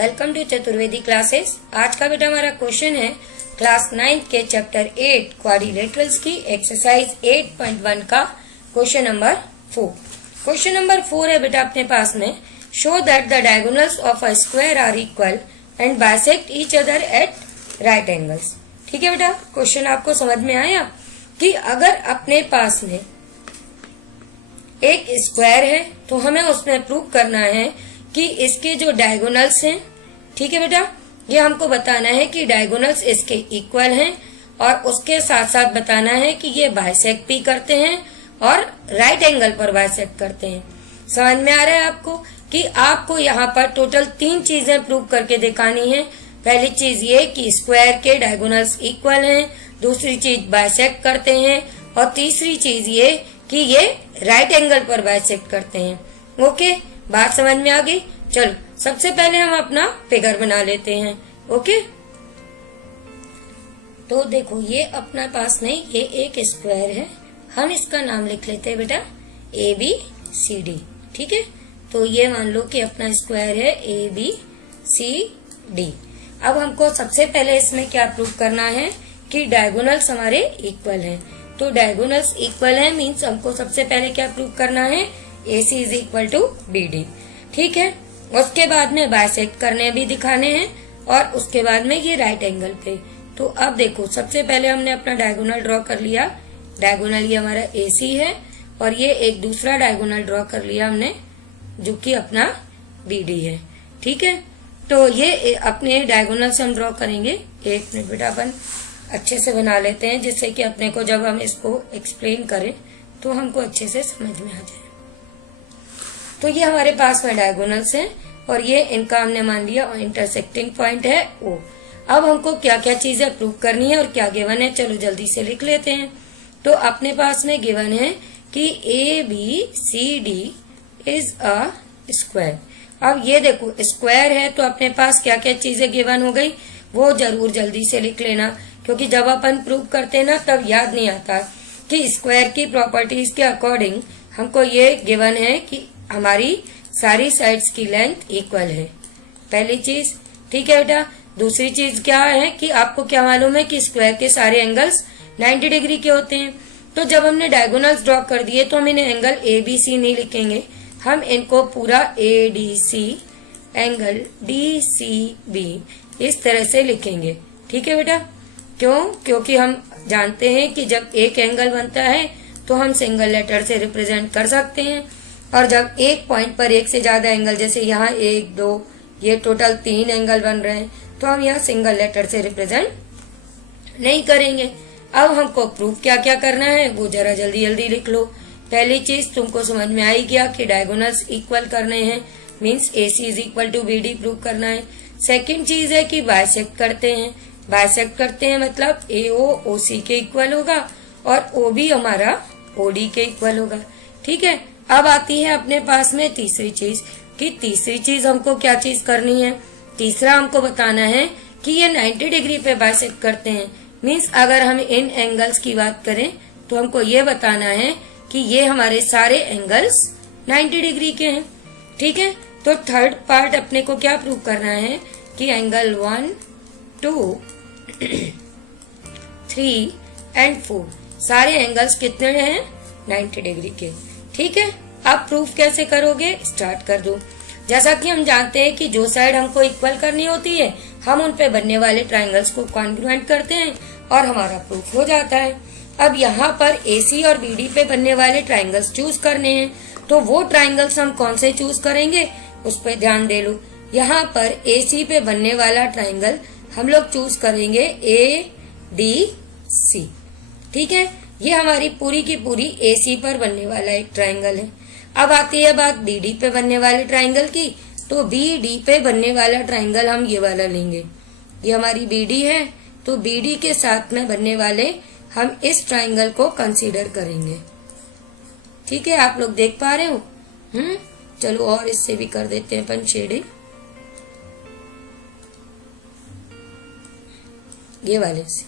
Welcome to Chaturvedi classes. आज का बेटा हमारा क्वेश्चन है क्लास 9 के चैप्टर 8 क्वाड्रिलेटरल्स की एक्सरसाइज 8.1 का क्वेश्चन नंबर 4। क्वेश्चन नंबर 4 है बेटा अपने पास में, show that the diagonals of a square are equal and bisect each other at right angles. ठीक है बेटा, क्वेश्चन आपको समझ में आया कि अगर अपने पास में एक स्क्वायर है तो हमें उसमें प्रूव करना है कि इसके जो डायगोनल्स हैं, ठीक है बेटा, ये हमको बताना है कि डायगोनल्स इसके इक्वल हैं और उसके साथ साथ बताना है कि ये बाइसेक्ट भी करते हैं और राइट एंगल पर बाइसेक्ट करते हैं। समझ में आ रहा है आपको कि आपको यहाँ पर टोटल 3 चीजें प्रूव करके दिखानी है। पहली चीज ये कि स्क्वायर के डायगोनल्स इक्वल हैं, दूसरी चीज बाइसेक्ट करते हैं और तीसरी चीज ये कि ये राइट एंगल पर बाइसेक्ट करते हैं। ओके, बात समझ में आ गई। चलो सबसे पहले हम अपना फिगर बना लेते हैं। ओके, तो देखो ये अपना पास में ये एक स्क्वायर है, हम इसका नाम लिख लेते हैं बेटा ABCD। ठीक है, तो ये मान लो कि अपना स्क्वायर है ABCD। अब हमको सबसे पहले इसमें क्या प्रूव करना है कि डायगोनल्स हमारे इक्वल हैं। तो डायगोनल्स इक्वल है मीन्स हमको सबसे पहले क्या प्रूव करना है, AC is equal to BD। ठीक है, उसके बाद में बाइसेक्ट करने भी दिखाने हैं और उसके बाद में ये राइट एंगल पे। तो अब देखो सबसे पहले हमने अपना डायगोनल ड्रॉ कर लिया। डायगोनल ये हमारा AC है और ये एक दूसरा डायगोनल ड्रॉ कर लिया हमने जो कि अपना BD है। ठीक है, तो ये अपने डायगोनल से हम ड्रॉ करेंगे। एक मिनट बेटा, अपन अच्छे से बना लेते हैं जिससे कि अपने को जब हम इसको एक्सप्लेन करें तो हमको अच्छे से समझ में आ जाए। तो ये हमारे पास में डायगोनल्स हैं और ये इनका हमने मान लिया इंटरसेक्टिंग पॉइंट है O। अब हमको क्या क्या चीजें प्रूव करनी है और क्या गिवन है, चलो जल्दी से लिख लेते हैं। तो अपने पास में गिवन है कि ABCD इज अ स्क्वायर। अब ये देखो स्क्वायर है तो अपने पास क्या क्या चीजें गिवन हो गई वो जरूर जल्दी से लिख लेना, क्योंकि जब अपन प्रूव करते हैं ना तब याद नहीं आता कि स्क्वायर की प्रॉपर्टीज के अकॉर्डिंग हमको ये गिवन है कि हमारी सारी साइड्स की लेंथ इक्वल है, पहली चीज। ठीक है बेटा, दूसरी चीज क्या है कि आपको क्या मालूम है कि स्क्वायर के सारे एंगल्स 90 डिग्री के होते हैं। तो जब हमने डायगोनल्स ड्रॉ कर दिए तो हम इन्हें एंगल ABC नहीं लिखेंगे, हम इनको पूरा ADC एंगल DCB इस तरह से लिखेंगे। ठीक है बेटा, क्यों? क्योंकि हम जानते हैं कि जब एक एंगल बनता है तो हम सिंगल लेटर से रिप्रेजेंट कर सकते हैं और जब एक पॉइंट पर एक से ज्यादा एंगल, जैसे यहाँ 1 2 ये टोटल 3 एंगल बन रहे हैं, तो हम यहाँ सिंगल लेटर से रिप्रेजेंट नहीं करेंगे। अब हमको प्रूफ क्या क्या करना है वो जरा जल्दी जल्दी लिख लो। पहली चीज तुमको समझ में आई क्या कि डायगोनल्स इक्वल करने हैं, means AC is equal to BD prove करना है। सेकेंड चीज है कि बाइसेक्ट करते हैं। बाइसेक्ट करते हैं मतलब AO OC के इक्वल होगा और OB हमारा OD के इक्वल होगा। ठीक है, अब आती है अपने पास में तीसरी चीज कि तीसरी चीज हमको क्या चीज करनी है। तीसरा हमको बताना है कि ये 90 डिग्री पे बाइसेक्ट करते हैं, मीन्स अगर हम इन एंगल्स की बात करें तो हमको ये बताना है कि ये हमारे सारे एंगल्स 90 डिग्री के हैं। ठीक है, तो थर्ड पार्ट अपने को क्या प्रूव करना है कि एंगल 1 2 3 एंड 4 सारे एंगल्स कितने हैं, 90 डिग्री के। ठीक है, अब प्रूफ कैसे करोगे, स्टार्ट कर दो। जैसा कि हम जानते हैं कि जो साइड हमको इक्वल करनी होती है हम उन पे बनने वाले ट्रायंगल्स को कॉन्ग्रुएंट करते हैं और हमारा प्रूफ हो जाता है। अब यहाँ पर AC और BD पे बनने वाले ट्रायंगल्स चूज करने हैं, तो वो ट्रायंगल्स हम कौन से चूज करेंगे उस पर ध्यान दे लो। यहाँ पर AC पे बनने वाला ट्रायंगल हम लोग चूज करेंगे ADC। ठीक है, ये हमारी पूरी की पूरी AC पर बनने वाला एक ट्रायंगल है। अब आती है बात BD पे बनने वाले ट्रायंगल की, तो BD पे बनने वाला ट्रायंगल हम ये वाला लेंगे। ये हमारी BD है, तो BD के साथ में बनने वाले हम इस ट्रायंगल को कंसीडर करेंगे। ठीक है, आप लोग देख पा रहे हो? चलो और इससे भी कर देते हैं अपन शेडिंग, ये वाले से।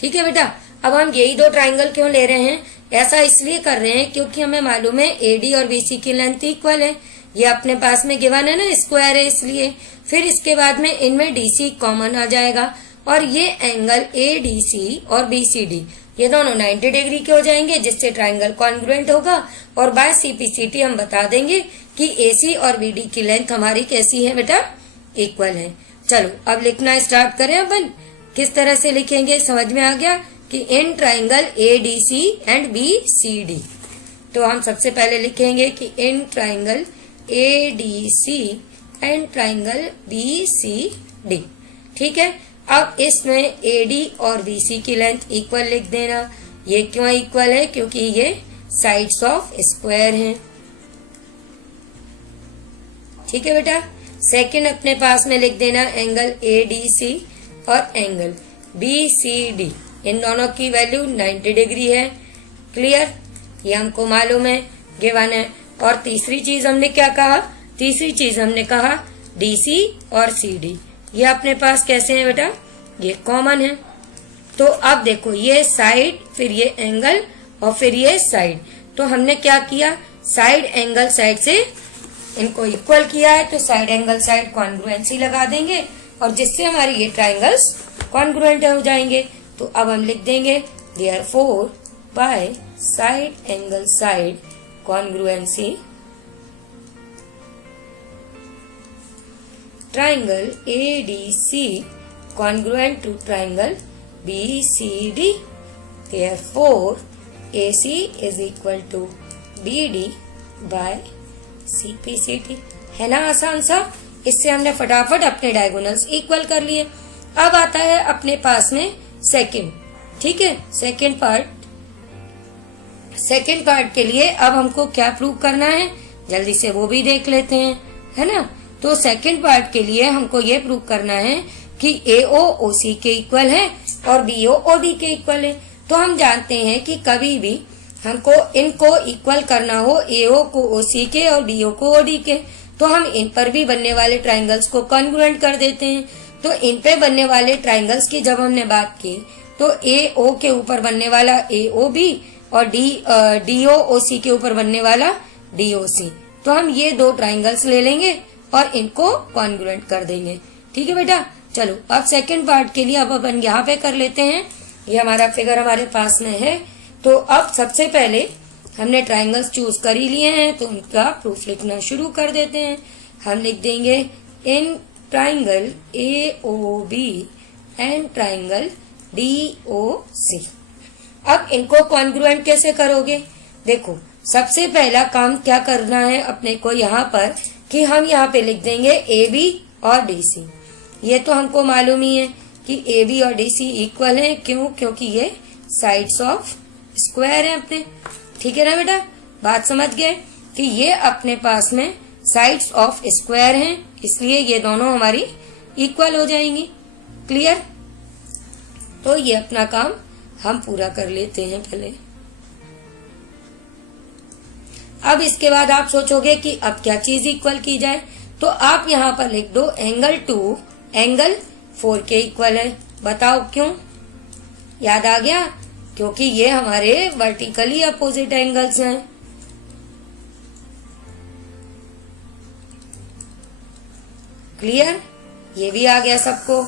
ठीक है बेटा, अब हम यही 2 ट्रायंगल क्यों ले रहे हैं, ऐसा इसलिए कर रहे हैं क्योंकि हमें मालूम है AD और BC की लेंथ इक्वल है, ये अपने पास में गिवन है ना, स्क्वायर है इसलिए। फिर इसके बाद में इनमें डीसी कॉमन आ जाएगा और ये एंगल एडीसी और बीसीडी ये दोनों 90 डिग्री के हो जाएंगे, जिससे ट्राइंगल कॉन्ग्रुएंट होगा। और बाय सीपीसीटी हम बता देंगे कि एसी और बीडी की लेंथ हमारी कैसी है बेटा, इक्वल है। चलो अब लिखना स्टार्ट करें। अपन किस तरह से लिखेंगे समझ में आ गया कि in triangle ADC and BCD. तो हम सबसे पहले लिखेंगे कि in triangle ADC and triangle BCD. ठीक है, अब इसमें एडी और बीसी की लेंथ इक्वल लिख देना। ये क्यों इक्वल है, क्योंकि ये साइड्स ऑफ स्क्वायर हैं। ठीक है बेटा। सेकंड अपने पास में लिख देना एंगल एडीसी और एंगल बीसीडी, इन दोनों की वैल्यू 90 डिग्री है। क्लियर, ये हमको मालूम है, गिवन है। और तीसरी चीज हमने क्या कहा, तीसरी चीज हमने कहा डीसी और सीडी, ये अपने पास कैसे हैं बेटा, ये कॉमन है। तो अब देखो ये साइड, फिर ये एंगल और फिर ये साइड। तो हमने क्या किया, साइड एंगल साइड से इनको इक्वल किया है, तो साइड एंगल साइड कॉन्ग्रुएंसी लगा देंगे और जिससे हमारी ये ट्राइंगल्स कॉन्ग्रुएंट हो जाएंगे। तो अब हम लिख देंगे therefore by side angle side congruency triangle ADC congruent to triangle BCD, therefore AC is equal to BD by CPCT। है ना आसान सा, इससे हमने फटाफट अपने डायगोनल्स इक्वल कर लिए। अब आता है अपने पास में सेकंड। ठीक है, सेकंड पार्ट के लिए अब हमको क्या प्रूव करना है, जल्दी से वो भी देख लेते हैं, है ना। तो सेकंड पार्ट के लिए हमको ये प्रूव करना है कि AO OC के इक्वल है और BO OD के इक्वल है। तो हम जानते हैं कि कभी भी हमको इनको इक्वल करना हो, AO को OC के और BO को OD के, तो हम इन पर भी बनने वाले ट्राइंगल्स को कॉन्ग्रुएंट कर देते हैं। तो इन पे बनने वाले ट्राइंगल्स की जब हमने बात की तो AO के ऊपर बनने वाला AOB और DO OC के ऊपर बनने वाला DOC। तो हम ये दो ट्राइंगल्स ले लेंगे और इनको कॉन्ग्रुएंट कर देंगे। ठीक है बेटा। चलो अब सेकंड पार्ट के लिए अब अपन यहाँ पे कर लेते हैं। ये हमारा फिगर हमारे पास में है। तो अब सबसे पहले हमने ट्राइंगल्स चूज कर ही लिए हैं, तो उनका प्रूफ लिखना शुरू कर देते हैं। हम लिख देंगे in triangle AOB and triangle DOC। अब इनको कॉन्ग्रुएंट कैसे करोगे, देखो सबसे पहला काम क्या करना है अपने को यहाँ पर कि हम यहाँ पे लिख देंगे AB और DC। ये तो हमको मालूम ही है कि AB और DC इक्वल है। क्यों, क्योंकि ये साइड्स ऑफ स्क्वायर है अपने। ठीक है ना बेटा, बात समझ गए कि ये अपने पास में साइड्स ऑफ स्क्वायर हैं, इसलिए ये दोनों हमारी इक्वल हो जाएंगी। क्लियर, तो ये अपना काम हम पूरा कर लेते हैं पहले। अब इसके बाद आप सोचोगे कि अब क्या चीज इक्वल की जाए, तो आप यहाँ पर लिख दो एंगल 2 एंगल 4 के इक्वल है। बताओ क्यों, याद आ गया, क्योंकि ये हमारे वर्टिकली अपोजिट एंगल्स हैं। क्लियर, ये भी आ गया सबको।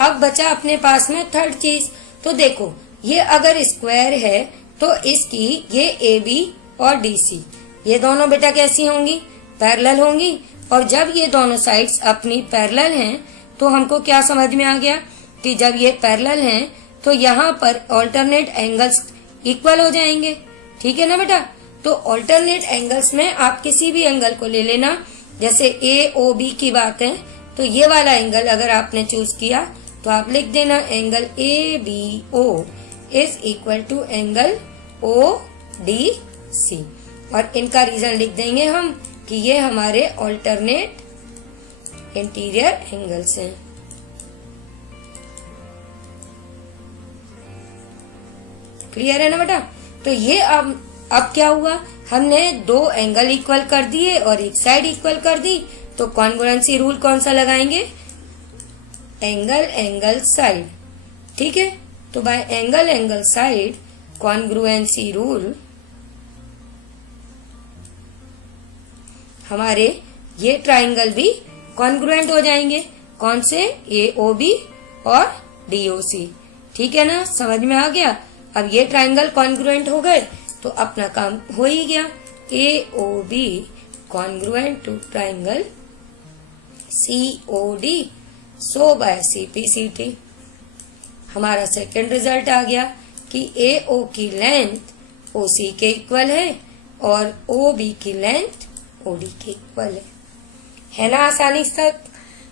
अब बचा अपने पास में थर्ड चीज। तो देखो ये अगर स्क्वायर है तो इसकी ये AB और DC ये दोनों बेटा कैसी होंगी, पैरेलल होंगी। और जब ये दोनों साइड्स अपनी पैरेलल हैं तो हमको क्या समझ में आ गया कि जब ये पैरेलल हैं तो यहाँ पर ऑल्टरनेट एंगल्स इक्वल हो जाएंगे। ठीक है ना बेटा। तो ऑल्टरनेट एंगल्स में आप किसी भी एंगल को ले लेना, जैसे AOB की बात है तो ये वाला एंगल अगर आपने चूज किया तो आप लिख देना angle ABO is equal to angle ODC और इनका रीजन लिख देंगे हम कि ये हमारे ऑल्टरनेट इंटीरियर एंगल्स हैं। क्लियर है ना बेटा। तो ये अब क्या हुआ, हमने दो एंगल इक्वल कर दिए और एक साइड इक्वल कर दी, तो कॉन्ग्रुएंसी रूल कौन सा लगाएंगे, एंगल एंगल साइड। ठीक है, तो bye angle angle side congruency rule हमारे ये ट्राइंगल भी कॉन्ग्रुएंट हो जाएंगे। कौन से? AOB और DOC। ठीक है ना, समझ में आ गया। अब ये ट्राइंगल कॉन्ग्रुएंट हो गए तो अपना काम हो ही गया। AOB congruent to triangle COD, so by CPCT। हमारा सेकंड रिजल्ट आ गया कि AO की लेंथ OC के इक्वल है और OB की लेंथ OD के इक्वल है ना। आसानी से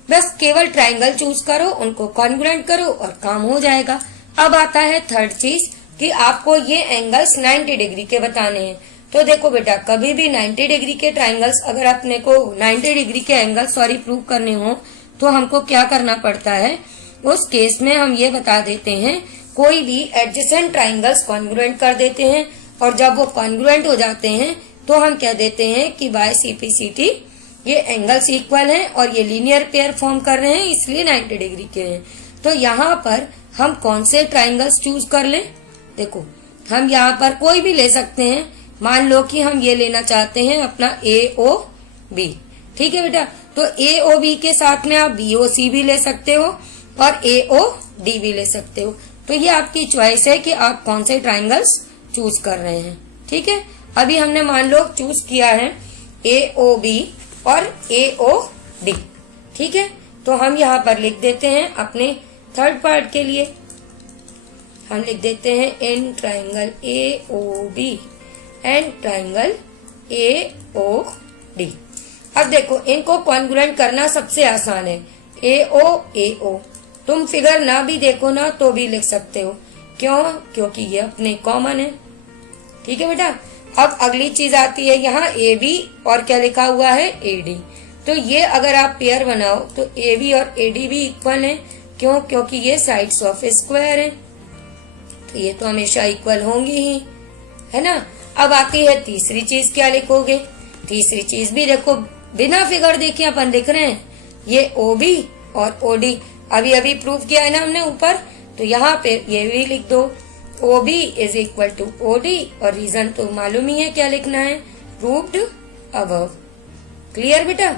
बस केवल ट्राइंगल चूज करो, उनको कॉन्ग्रुएंट करो और काम हो जाएगा। अब आता है थर्ड चीज कि आपको ये एंगल्स 90 डिग्री के बताने हैं। तो देखो बेटा, कभी भी 90 डिग्री के ट्राइंगल्स अगर अपने को 90 डिग्री के एंगल्स प्रूव करने हो तो हमको क्या करना पड़ता है? उस केस में हम ये बता देते हैं, कोई भी एडजेसेंट ट्राइंगल्स कॉन्ग्रुएंट कर देते हैं और जब वो कॉन्ग्रुएंट हो जाते हैं तो हम कह देते हैं कि बाय CPCT ये एंगल्स इक्वल हैं और ये लीनियर पेयर फॉर्म कर रहे हैं, इसलिए 90 डिग्री के हैं। तो यहाँ पर हम कौन से ट्राइंगल्स चूज कर लें? देखो, हम यहाँ पर कोई भी ले सकते हैं। मान लो कि हम ये लेना चाहते हैं अपना AOB। ठीक है बेटा, तो AOB के साथ में आप BOC भी ले सकते हो और AOD भी ले सकते हो। तो ये आपकी चॉइस है कि आप कौन से ट्राइंगल्स चूज कर रहे हैं। ठीक है, अभी हमने मान लो चूज किया है AOB और AOD। ठीक है, तो हम यहाँ पर लिख देते हैं अपने थर्ड पार्ट के लिए, हम लिख देते हैं in triangle AOB and triangle AOD। अब देखो, इनको कॉन्ग्रुएंट करना सबसे आसान है। AO तुम फिगर ना भी देखो ना तो भी लिख सकते हो। क्यों? क्योंकि ये अपने कॉमन है। ठीक है बेटा, अब अगली चीज आती है यहाँ AB और क्या लिखा हुआ है? AD। तो ये अगर आप पेयर बनाओ तो AB और AD भी इक्वल है। क्यों? क्योंकि ये साइड्स ऑफ स्क्वायर है, तो ये तो हमेशा इक्वल होंगी ही, है ना। अब आती है तीसरी चीज, क्या लिखोगे? तीसरी चीज भी देखो, बिना फिगर देखे अपन लिख रहे हैं। ये OB और OD अभी अभी प्रूव किया है ना हमने ऊपर, तो यहाँ पे ये भी लिख दो, OB is equal to OD, और रीजन तो मालूम ही है क्या लिखना है, प्रूव्ड अबव। क्लियर बेटा?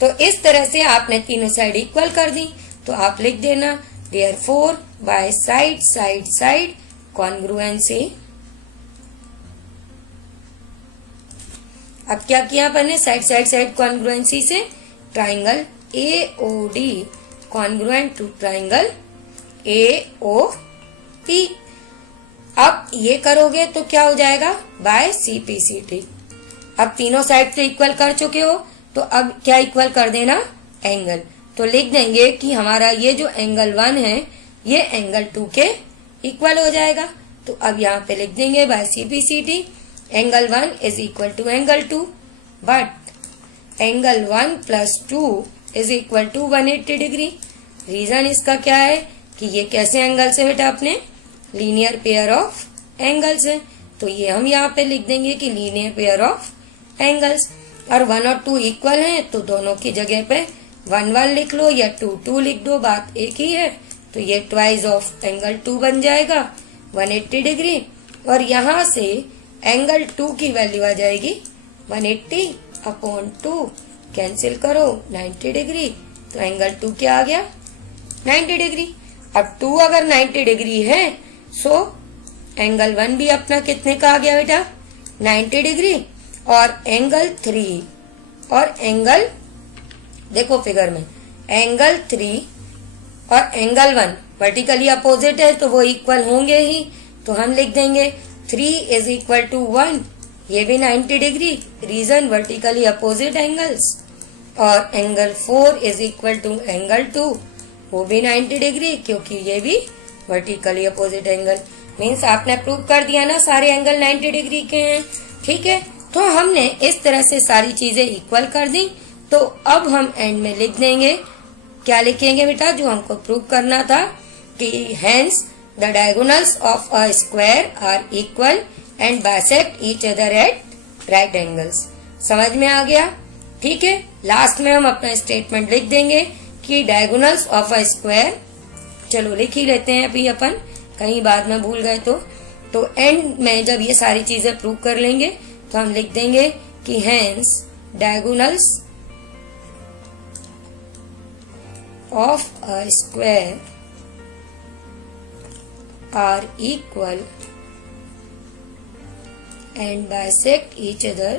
तो इस तरह से आपने तीनों साइड इक्वल कर दी, तो आप लिख देना therefore by side side side congruency. अब क्या किया अपन ने? साइड साइड साइड कॉन्ग्रुएंसी से triangle AOD congruent to triangle AOP। अब ये करोगे तो क्या हो जाएगा? By CPCT। अब तीनों साइड से इक्वल कर चुके हो, तो अब क्या इक्वल कर देना? एंगल। तो लिख देंगे कि हमारा ये जो एंगल 1 है ये एंगल 2 के इक्वल हो जाएगा। तो अब यहाँ पे लिख देंगे by CPCT angle 1 is equal to angle 2, but angle 1 plus 2 is equal to 180 degree. Reason इसका क्या है कि ये कैसे एंगल्स है बेटा? अपने लीनियर पेयर ऑफ एंगल्स है, तो ये हम यहाँ पे लिख देंगे कि लीनियर पेयर ऑफ एंगल्स। और 1 और 2 इक्वल हैं तो दोनों की जगह पे 1 1 लिख लो या 2 2 लिख दो, बात एक ही है। तो ये ट्वाइस ऑफ एंगल 2 बन जाएगा 180 डिग्री, और यहाँ से एंगल 2 की वैल्यू आ जाएगी 180 अपॉन 2, कैंसिल करो 90 डिग्री, तो एंगल 2 क्या आ गया? 90 डिग्री। अब 2 अगर 90 डिग्री है सो एंगल 1 भी अपना कितने का आ गया बेटा? 90 डिग्री। और एंगल 3 और एंगल, देखो फिगर में, एंगल 3 और एंगल 1 वर्टिकली अपोजिट है तो वो इक्वल होंगे ही, तो हम लिख देंगे 3 इज इक्वल टू 1, ये भी 90 degree, reason vertically opposite angles. और angle 4 is equal to angle 2, वो भी 90 डिग्री क्योंकि ये भी वर्टिकली अपोजिट एंगल। मीन्स आपने प्रूव कर दिया ना सारे एंगल 90 डिग्री के हैं। ठीक है, तो हमने इस तरह से सारी चीजें इक्वल कर दी। तो अब हम एंड में लिख देंगे, क्या लिखेंगे बेटा? जो हमको प्रूव करना था कि hence the diagonals of a square are equal and bisect each other at right angles. समझ में आ गया? ठीक है, लास्ट में हम अपना स्टेटमेंट लिख देंगे कि डायगोनल्स ऑफ अ स्क्वायर, चलो लिख ही लेते हैं अभी अपन, कहीं बाद में भूल गए तो एंड में जब ये सारी चीजें प्रूव कर लेंगे तो हम लिख देंगे कि hence diagonals of a square are equal and bisect each other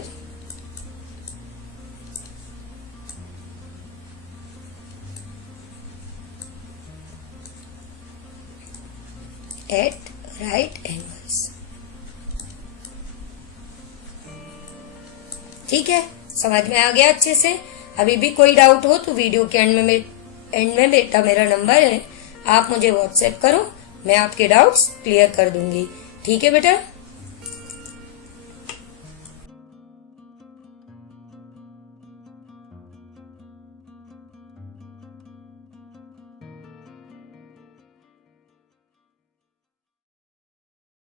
at right angles। ठीक है, समझ में आ गया अच्छे से। अभी भी कोई डाउट हो तो वीडियो के एंड में बेटा मेरा नंबर है, आप मुझे व्हाट्सएप करो, मैं आपके डाउट्स क्लियर कर दूंगी। ठीक है बेटा।